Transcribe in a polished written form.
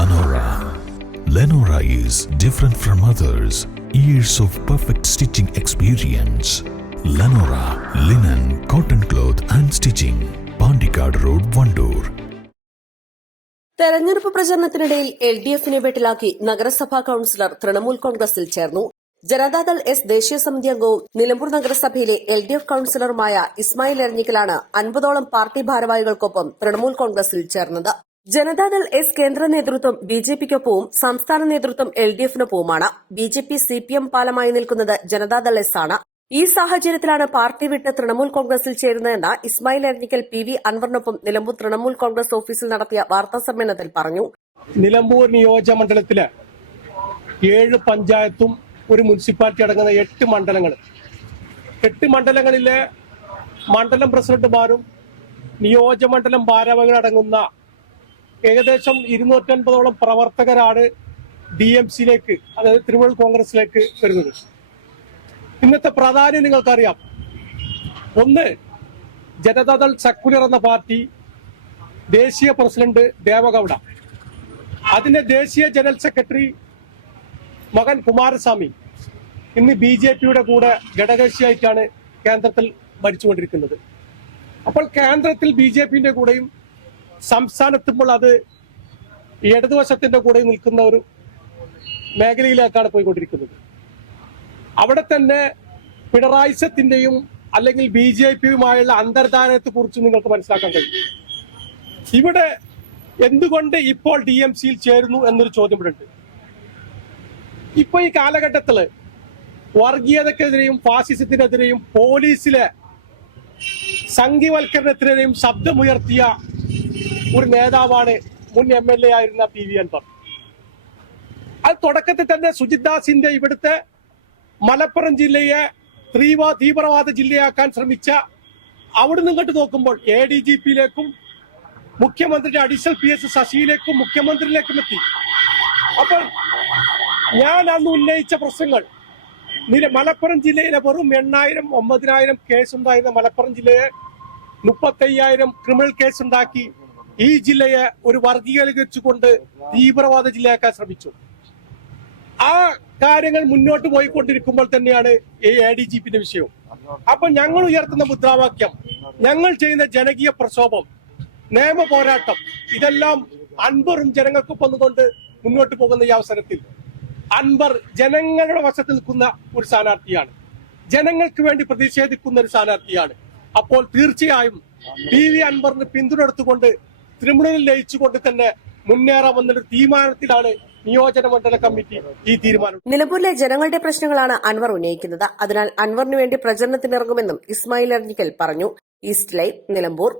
Lenora. Lenora is different from others. Years of perfect stitching experience. Lenora, linen, cotton cloth and stitching. Pandikad Road, Vandoor. തെരഞ്ഞെടുപ്പ് പ്രചരണത്തിനിടയിൽ LDF-നെ വെട്ടിലാക്കി നഗരസഭാ councillor Trinamool കോൺഗ്രസിൽ ചേർന്നു. Janata Dal S ദേശീയ സമിതി അംഗവും നിലമ്പൂർ നഗരസഭയിലെ LDF കൌൺസിലറുമായ ഇസ്മായിൽ എരഞ്ഞിക്കലാണ് 50ഓളം പാർട്ടി ഭാരവാഹികൾക്കൊപ്പം തൃണമൂൽ കോൺഗ്രസിൽ ചേർന്നത്. ജനതാദൾ എസ് കേന്ദ്ര നേതൃത്വം BJP-ക്കൊപ്പവും സംസ്ഥാന നേതൃത്വം LDF-നൊപ്പവുമാണ്. BJP CPM പാലമായി നിൽക്കുന്നത് ജനതാദൾ എസ് ആണ്. ഈ സാഹചര്യത്തിലാണ് പാർട്ടി വിട്ട് തൃണമൂൽ കോൺഗ്രസിൽ ചേരുന്നതെന്ന് ഇസ്മായിൽ എരഞ്ഞിക്കൽ PV അൻവറിനൊപ്പം നിലമ്പൂർ തൃണമൂൽ കോൺഗ്രസ് ഓഫീസിൽ നടത്തിയ വാർത്താസമ്മേളനത്തിൽ പറഞ്ഞു. നിലമ്പൂർ നിയോജകമണ്ഡലത്തിലെ 7 പഞ്ചായത്തും ഒരു മുനിസിപ്പാലിറ്റി അടങ്ങുന്ന 8 മണ്ഡലങ്ങൾ. 8 മണ്ഡലങ്ങളിലെ മണ്ഡലം പ്രസിഡന്റുമാരും നിയോജകമണ്ഡലം ഭാരവാഹികൾ അടങ്ങുന്ന ഏകദേശം 250ഓളം പ്രവർത്തകരാണ് DMC-യിലേക്ക്, അതായത് തൃണമൂൽ കോൺഗ്രസിലേക്ക് വരുന്നത്. ഇന്നത്തെ പ്രാധാന്യം നിങ്ങൾക്കറിയാം. ഒന്ന്, ജനതാദൾ സെക്യുലർ എന്ന പാർട്ടി ദേശീയ പ്രസിഡന്റ് ദേവഗൌഡ, അതിന്റെ ദേശീയ ജനറൽ സെക്രട്ടറി മകൻ കുമാരസ്വാമി ഇന്ന് BJP-യുടെ കൂടെ ഘടകകക്ഷിയായിട്ടാണ് കേന്ദ്രത്തിൽ ഭരിച്ചുകൊണ്ടിരിക്കുന്നത്. അപ്പോൾ കേന്ദ്രത്തിൽ BJP-ന്റെ കൂടെയും സംസ്ഥാനത്തുമ്പോൾ അത് ഇടതുവശത്തിന്റെ കൂടെ നിൽക്കുന്ന ഒരു മേഖലയിലേക്കാണ് പോയിക്കൊണ്ടിരിക്കുന്നത്. അവിടെ തന്നെ പിണറായിസത്തിന്റെയും അല്ലെങ്കിൽ BJP-യുമായുള്ള അന്തർധാനത്തെ കുറിച്ച് നിങ്ങൾക്ക് മനസ്സിലാക്കാൻ കഴിയും. ഇവിടെ എന്തുകൊണ്ട് ഇപ്പോൾ DMC-യിൽ ചേരുന്നു എന്നൊരു ചോദ്യം ഇവിടെ ഉണ്ട്. ഇപ്പൊ ഈ കാലഘട്ടത്തില് വർഗീയതക്കെതിരെയും ഫാസിസത്തിനെതിരെയും പോലീസിലെ സംഘീവൽക്കരണത്തിനെതിരെയും ശബ്ദമുയർത്തിയ ഒരു നേതാവാണ് മുൻ MLA ആയിരുന്ന PV അൻവർ. അത് തുടക്കത്തിൽ തന്നെ സുജിത് ദാസിന്റെ ഇവിടുത്തെ മലപ്പുറം ജില്ലയെ തീവ്രവാദ ജില്ലയാക്കാൻ ശ്രമിച്ച അവിടുന്ന് ഇങ്ങോട്ട് നോക്കുമ്പോൾ ADGP-യിലേക്കും മുഖ്യമന്ത്രിയുടെ അഡീഷണൽ PS ശശിയിലേക്കും മുഖ്യമന്ത്രിയിലേക്കും എത്തി. അപ്പോൾ ഞാൻ അന്ന് ഉന്നയിച്ച പ്രശ്നങ്ങൾ മലപ്പുറം ജില്ലയിലെ വെറും 8,000 9,000 കേസുണ്ടായിരുന്ന മലപ്പുറം ജില്ലയെ 35,000 ക്രിമിനൽ കേസുണ്ടാക്കി ഈ ജില്ലയെ ഒരു വർഗീകരിച്ചുകൊണ്ട് തീവ്രവാദ ജില്ലയാക്കാൻ ശ്രമിച്ചു. ആ കാര്യങ്ങൾ മുന്നോട്ട് പോയിക്കൊണ്ടിരിക്കുമ്പോൾ തന്നെയാണ് ഈ ADGP-ന്റെ വിഷയവും. അപ്പൊ ഞങ്ങൾ ഉയർത്തുന്ന മുദ്രാവാക്യം, ഞങ്ങൾ ചെയ്യുന്ന ജനകീയ പ്രക്ഷോഭം, നിയമ പോരാട്ടം, ഇതെല്ലാം അൻവറും ജനങ്ങൾക്കൊപ്പം വന്നുകൊണ്ട് മുന്നോട്ട് പോകുന്ന ഈ അവസരത്തിൽ അൻവർ ജനങ്ങളുടെ വശത്ത് നിൽക്കുന്ന ഒരു സ്ഥാനാർത്ഥിയാണ്, ജനങ്ങൾക്ക് വേണ്ടി പ്രതിഷേധിക്കുന്ന ഒരു സ്ഥാനാർത്ഥിയാണ്. അപ്പോൾ തീർച്ചയായും PV അൻവറിന് പിന്തുണയെടുത്തുകൊണ്ട് തൃണമൂലിൽ ലയിച്ചുകൊണ്ട് തന്നെ മുന്നേറാമെന്നൊരു തീരുമാനത്തിലാണ് നിയോജക മണ്ഡല കമ്മിറ്റി ഈ തീരുമാനം. നിലമ്പൂരിലെ ജനങ്ങളുടെ പ്രശ്നങ്ങളാണ് അൻവർ ഉന്നയിക്കുന്നത്. അതിനാൽ അൻവറിന് വേണ്ടി പ്രചരണത്തിനിറങ്ങുമെന്നും ഇസ്മായിൽ എരഞ്ഞിക്കൽ പറഞ്ഞു. East live, Nilambur.